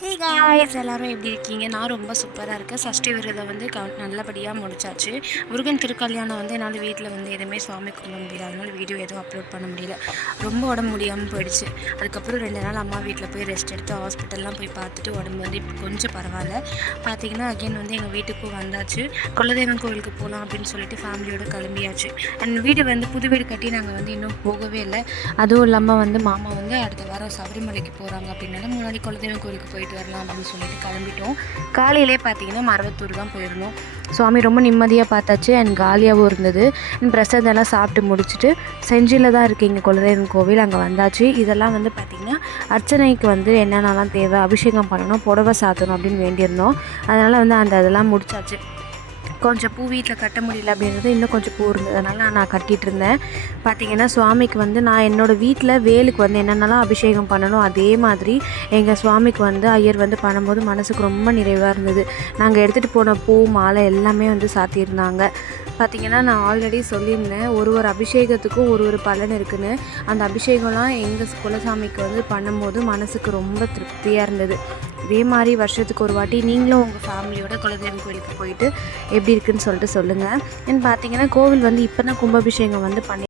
Hey guys, எல்லோரும் எப்படி இருக்கீங்க? நான் ரொம்ப சூப்பராக இருக்கேன். சஷ்டி விரதம் வந்து நல்லபடியாக முடிச்சாச்சு. முருகன் திருக்கல்யாணம் வந்து என்னால் வீட்டில் வந்து எதுவுமே சுவாமி கும்பிட முடியல. அதனால் வீடியோ எதுவும் அப்லோட் பண்ண முடியல. ரொம்ப உடம்பு முடியாமல் போயிடுச்சு. அதுக்கப்புறம் 2 நாள் அம்மா வீட்டில் போய் ரெஸ்ட் எடுத்து ஹாஸ்பிட்டல்லாம் போய் பார்த்துட்டு உடம்பு வந்து இப்போ கொஞ்சம் பரவாயில்ல. பார்த்திங்கன்னா அகைன் வந்து எங்கள் வீட்டுக்கும் வந்தாச்சு. குலதெய்வம் கோவிலுக்கு போகலாம் அப்படின்னு சொல்லிட்டு ஃபேமிலியோடு கிளம்பியாச்சு. அண்ட் வீடு வந்து புது வீடு கட்டி நாங்கள் வந்து இன்னும் போகவே இல்லை. அதுவும் இல்லாமல் வந்து மாமா வந்து அடுத்த வாரம் சபரிமலைக்கு போகிறாங்க அப்படின்னால முன்னாடி குலதெய்வம் கோவிலுக்கு போயிட்டு வரலாம் அப்படின்னு சொல்லிட்டு கிளம்பிட்டோம். காலையிலே பார்த்தீங்கன்னா மரவத்தூர் தான் போயிருந்தோம். சுவாமி ரொம்ப நிம்மதியாக பார்த்தாச்சு அண்ட் காலியாகவும் இருந்தது. பிரசாதெல்லாம் சாப்பிட்டு முடிச்சுட்டு செஞ்சியில் தான் இருக்குது இங்கே குலதெய்வம் கோவில். அங்கே வந்தாச்சு. இதெல்லாம் வந்து பார்த்திங்கன்னா அர்ச்சனைக்கு வந்து என்னென்னலாம் தேவை, அபிஷேகம் பண்ணணும், புடவை சாத்தணும் அப்படின்னு வேண்டியிருந்தோம். அதனால் வந்து இதெல்லாம் முடிச்சாச்சு. கொஞ்சம் பூ வீட்டில் கட்ட முடியல அப்படின்றது, இன்னும் கொஞ்சம் பூ இருந்ததுனால நான் கட்டிகிட்டு இருந்தேன். பார்த்திங்கன்னா சுவாமிக்கு வந்து நான் என்னோடய வீட்டில் வேலுக்கு வந்து என்னென்னலாம் அபிஷேகம் பண்ணணும் அதே மாதிரி எங்கள் சுவாமிக்கு வந்து ஐயர் வந்து பண்ணும்போது மனசுக்கு ரொம்ப நிறைவாக இருந்தது. நாங்கள் எடுத்துகிட்டு போன பூ மாலை எல்லாமே வந்து சாத்தியிருந்தாங்க. பார்த்திங்கன்னா நான் ஆல்ரெடி சொல்லியிருந்தேன், ஒரு அபிஷேகத்துக்கும் ஒரு பலன் இருக்குதுன்னு. அந்த அபிஷேகம்லாம் எங்கள் குலசாமிக்கு வந்து பண்ணும்போது மனசுக்கு ரொம்ப திருப்தியாக இருந்தது. இதே மாதிரி வருஷத்துக்கு ஒரு வாட்டி நீங்களும் உங்கள் ஃபேமிலியோட குலதெய்வம் கோயிலுக்கு போயிட்டு எப்படி இருக்குதுன்னு சொல்லிட்டு சொல்லுங்கள். பார்த்திங்கன்னா கோவில் வந்து இப்போ தான் கும்பாபிஷேகம் வந்து பண்ணி